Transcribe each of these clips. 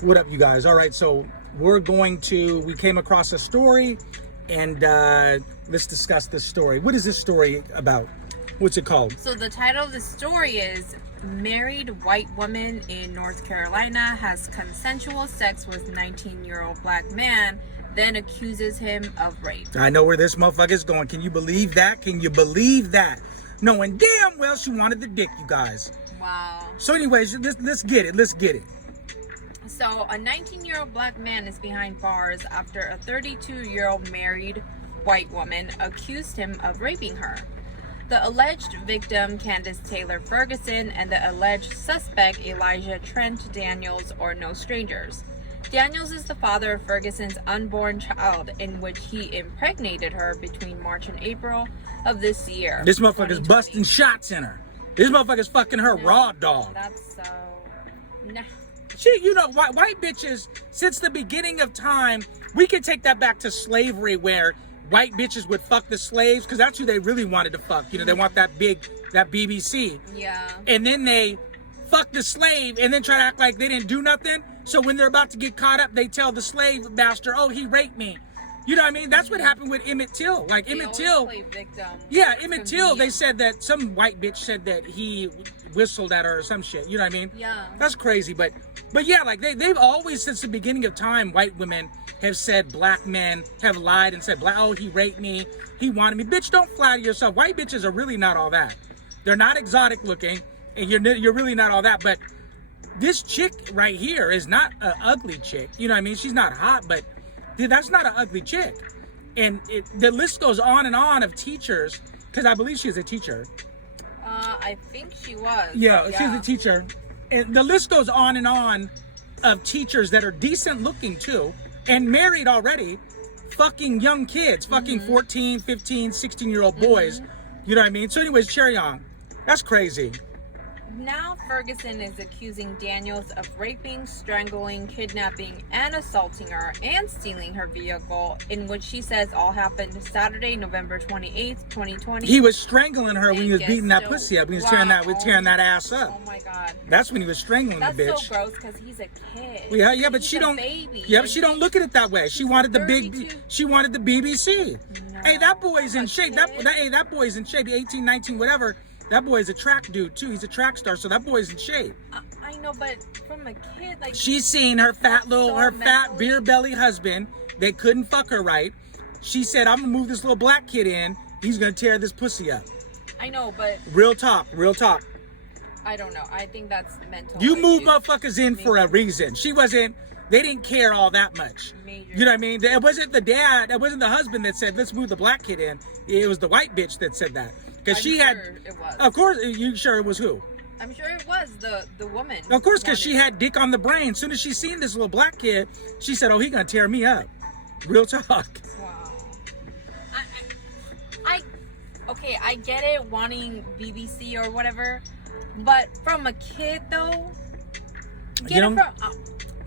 What up, you guys? All right, so we came across a story, and let's discuss this story. What is this story about? What's it called? So the title of the story is Married White Woman in North Carolina Has Consensual Sex with 19-year-old Black Man, then accuses him of rape. I know where this motherfucker's going. Can you believe that? Can you believe that? Knowing damn well she wanted the dick, you guys. Wow. So anyways, let's get it. Let's get it. So a 19-year-old Black man is behind bars after a 32-year-old married white woman accused him of raping her. The alleged victim, Candace Taylor Ferguson, and the alleged suspect, Elijah Trent Daniels, are no strangers. Daniels is the father of Ferguson's unborn child, in which he impregnated her between March and April of this year. This motherfucker's busting shots in her. This motherfucker's fucking her raw dog. That's so... Nah. Shit, you know, white bitches, since the beginning of time, we can take that back to slavery where white bitches would fuck the slaves because that's who they really wanted to fuck. You know, they want that BBC. Yeah. And then they fuck the slave and then try to act like they didn't do nothing. So when they're about to get caught up, they tell the slave master, oh, he raped me. You know what I mean? That's what happened with Emmett Till. Like They Emmett Till. play victim. Yeah, Emmett Till, they said that some white bitch said that he whistled at her or some shit. You know what I mean? Yeah. That's crazy. But yeah, like they've always, since the beginning of time, white women have said black men have lied and said, oh, he raped me. He wanted me. Bitch, don't flatter yourself. White bitches are really not all that. They're not exotic looking, and you're really not all that. But this chick right here is not an ugly chick. You know what I mean? She's not hot, but dude, that's not an ugly chick. And the list goes on and on of teachers, because I believe she's a teacher. I think she was. Yeah, she's a teacher. And the list goes on and on of teachers that are decent looking too, and married already, fucking young kids, fucking 14, 15, 16-year-old boys. You know what I mean? So anyways, cherry on. That's crazy. Now Ferguson is accusing Daniels of raping, strangling, kidnapping, and assaulting her and stealing her vehicle, in which she says all happened Saturday, November 28th, 2020. He was strangling her when he was And beating that so- pussy up. When he was Wow. tearing that ass up. Oh my God. That's when he was strangling That's the bitch. so gross because he's a kid. Yeah, but He's she a don't. Baby. Yeah, but she don't look at it that way. She wanted the big. 32. She wanted the BBC. No, Hey, that boy's in a shape. kid. That boy's in shape. 18, 19, whatever. That boy's a track dude too. He's a track star, so that boy's in shape. I know, but from a kid, like She's seen her fat mentally- beer belly husband. They couldn't fuck her right. She said, "I'm gonna move this little black kid in. He's gonna tear this pussy up." I know, but Real talk. I don't know. I think that's mental. You move issues. motherfuckers in for a reason. She wasn't. They didn't care all that much. Major. You know what I mean? It wasn't the dad. It wasn't the husband that said, "Let's move the black kid in." It was the white bitch that said that because she I'm had. sure it was. Of course, you sure it was who? I'm sure it was the woman. Of course, because she wanted- had dick on the brain. As soon as she seen this little black kid, she said, "Oh, he gonna tear me up." Real talk. Wow. Okay, I get it, wanting BBC or whatever, but from a kid though, You know,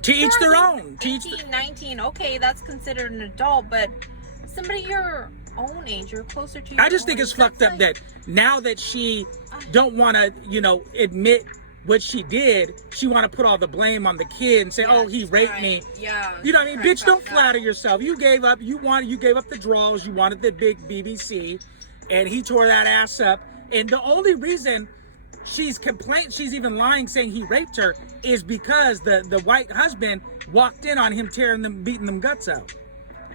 to each their sure, own. To each 18, 19, okay, that's considered an adult, but somebody your own age or closer to your I just own think age, it's fucked that's up like- that now that she don't want to, admit what she did, she want to put all the blame on the kid and say, Yeah, "Oh, he she's raped crying. me." Yeah. You know what I mean? crying Bitch, don't about flatter that. yourself. You gave up. You gave up the draws. You wanted the big BBC, and he tore that ass up. And the only reason she's even lying, saying he raped her, is because the white husband walked in on him beating them guts out.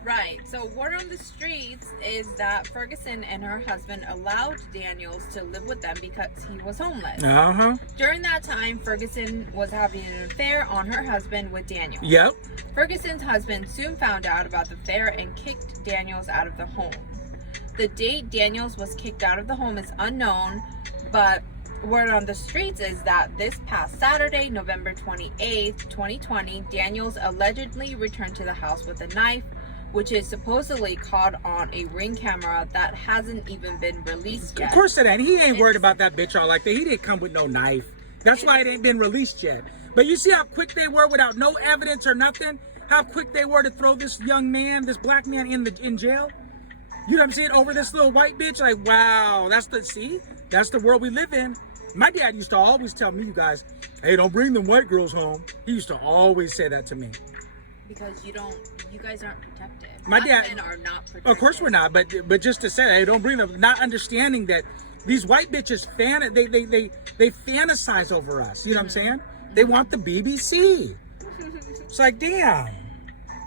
Right. So word on the streets is that Ferguson and her husband allowed Daniels to live with them because he was homeless. During that time, Ferguson was having an affair on her husband with Daniels. Yep. Ferguson's husband soon found out about the affair and kicked Daniels out of the home. The date Daniels was kicked out of the home is unknown, but word on the streets is that this past Saturday, November 28th, 2020, Daniels allegedly returned to the house with a knife, which is supposedly caught on a Ring camera that hasn't even been released yet. Of course it ain't. He ain't worried about that bitch all like that. He didn't come with no knife. That's why it ain't been released yet. But you see how quick they were without no evidence or nothing? How quick they were to throw this young man, this black man in jail? You know what I'm saying? Over this little white bitch. Like, wow, that's the world we live in. My dad used to always tell me, you guys, hey, don't bring them white girls home. He used to always say that to me. Because you guys aren't protected. My Black dad, men are not protected. of course we're not, but just to say, hey, don't bring them, not understanding that these white bitches they fantasize over us. You know what I'm saying? They want the BBC. It's like, damn.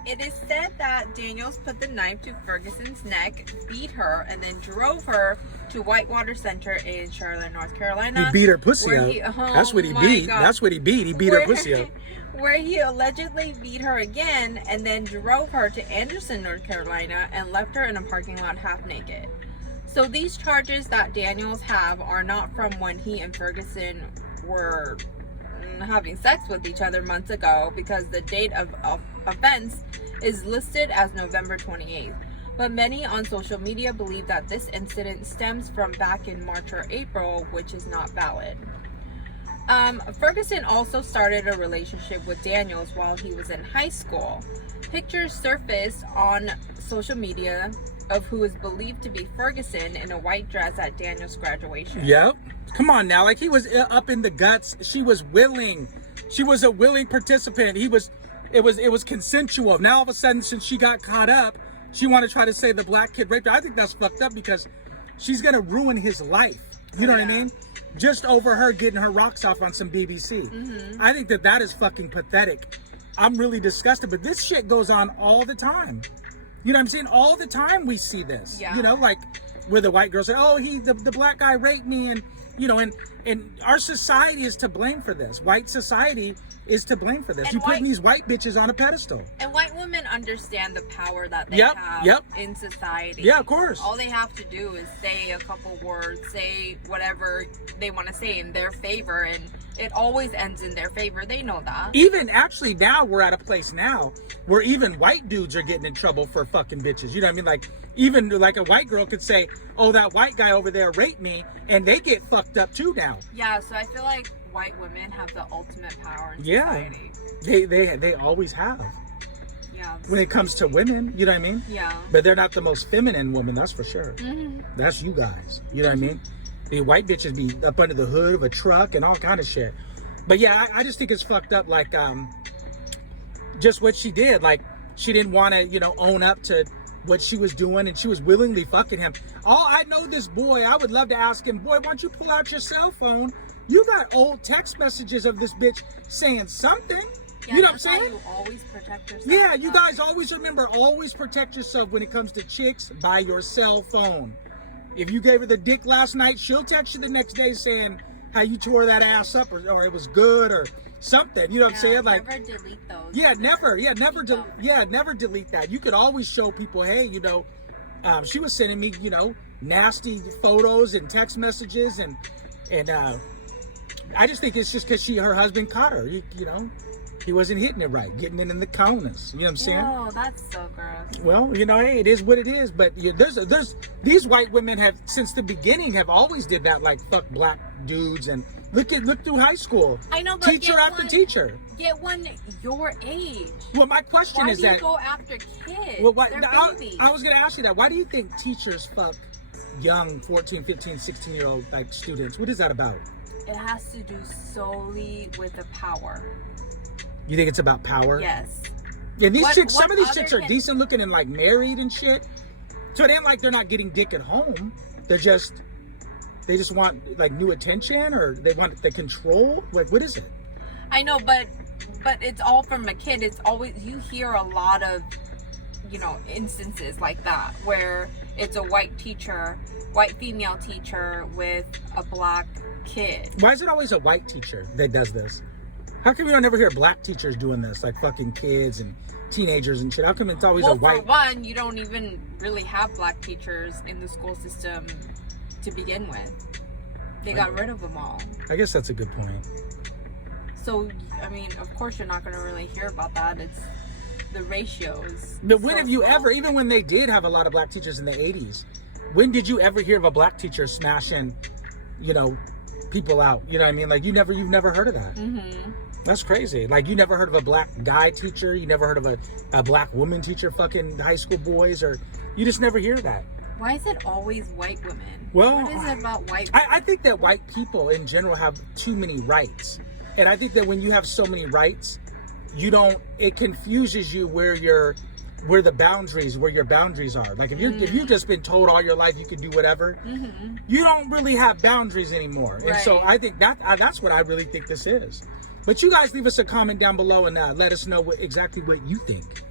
It is said that Daniels put the knife to Ferguson's neck, beat her, and then drove her to Whitewater Center in Charlotte, North Carolina. He beat her pussy up. That's what he beat. God. That's what he beat. He beat her pussy up. Where he allegedly beat her again and then drove her to Anderson, North Carolina, and left her in a parking lot half naked. So these charges that Daniels have are not from when he and Ferguson were having sex with each other months ago, because the date of offense is listed as November 28th. But many on social media believe that this incident stems from back in March or April, which is not valid. Ferguson also started a relationship with Daniels while he was in high school. Pictures surfaced on social media of who is believed to be Ferguson in a white dress at Daniels' graduation. Yep. Come on now. Like, he was up in the guts. She was willing. She was a willing participant. It was consensual. Now all of a sudden, since she got caught up, she wanted to try to say the black kid raped her. I think that's fucked up, because she's going to ruin his life. You know what I mean? Just over her getting her rocks off on some BBC. I think that is fucking pathetic. I'm really disgusted. But this shit goes on all the time. You know what I'm saying? All the time we see this. Yeah. You know, like where the white girl said, oh, the black guy raped me. And, you know, and our society is to blame for this. White society is to blame for this. And you putting these white bitches on a pedestal. And white women understand the power that they have in society. Yeah, of course. All they have to do is say a couple words, say whatever they want to say in their favor, and it always ends in their favor. They know that. Even actually now we're at a place now where even white dudes are getting in trouble for fucking bitches. You know what I mean? Like, even like a white girl could say, oh, that white guy over there raped me, and they get fucked up too now. Yeah, so I feel like white women have the ultimate power in society. They always have. Yeah. When it comes to women, you know what I mean? Yeah. But they're not the most feminine woman, that's for sure. That's you guys. You know what I mean? The white bitches be up under the hood of a truck and all kind of shit. But yeah, I just think it's fucked up. Like, just what she did. Like, she didn't want to, you know, own up to what she was doing, and she was willingly fucking him. I know this boy. I would love to ask him, boy, why don't you pull out your cell phone? You got old text messages of this bitch saying something. Yeah, you know what I'm saying? You always protect yourself. Yeah, you guys always remember, always protect yourself when it comes to chicks by your cell phone. If you gave her the dick last night, she'll text you the next day saying how you tore that ass up, or it was good, or something. You know what I'm saying? Like, never delete those. Yeah, never. Yeah, never delete that. You could always show people, hey, you know, she was sending me, you know, nasty photos and text messages, and I just think it's just because her husband caught her. You know, he wasn't hitting it right, getting it in the corners. You know what I'm saying? Oh, that's so gross. Well, you know, hey, it is what it is. But there's these white women have since the beginning have always did that, like fuck black dudes, and look through high school. I know, but teacher after teacher. Get one your age. Well, my question Why is do you that go after kids? Well, They're babies. I was going to ask you that. Why do you think teachers fuck young 14, 15, 16-year-old like students? What is that about? It has to do solely with the power. You think it's about power? Yes. Yeah, these chicks, some of these chicks are decent looking and like married and shit. So it ain't like they're not getting dick at home. They just want like new attention, or they want the control. Like, what is it? I know, but it's all from a kid. It's always, you hear a lot of, you know, instances like that where it's a white female teacher with a black kid. Why is it always a white teacher that does this? How come we don't ever hear black teachers doing this, like fucking kids and teenagers and shit? How come it's always a white? For one, you don't even really have black teachers in the school system to begin with. They got rid of them all. I guess that's a good point. So, I mean, of course you're not going to really hear about that. It's the ratios. But when have you ever, even when they did have a lot of black teachers in the 80s, when did you ever hear of a black teacher smashing, you know, people out? You know what I mean? Like, you've never heard of that. Mm-hmm. That's crazy. Like, you never heard of a black guy teacher? You never heard of a black woman teacher fucking high school boys? Or you just never hear that? Why is it always white women? Well, what is it about white women? I think that white people in general have too many rights. And I think that when you have so many rights, it confuses you where your boundaries are. Like if you've just been told all your life you can do whatever, you don't really have boundaries anymore. And so I think that's what I really think this is. But you guys leave us a comment down below and let us know exactly what you think.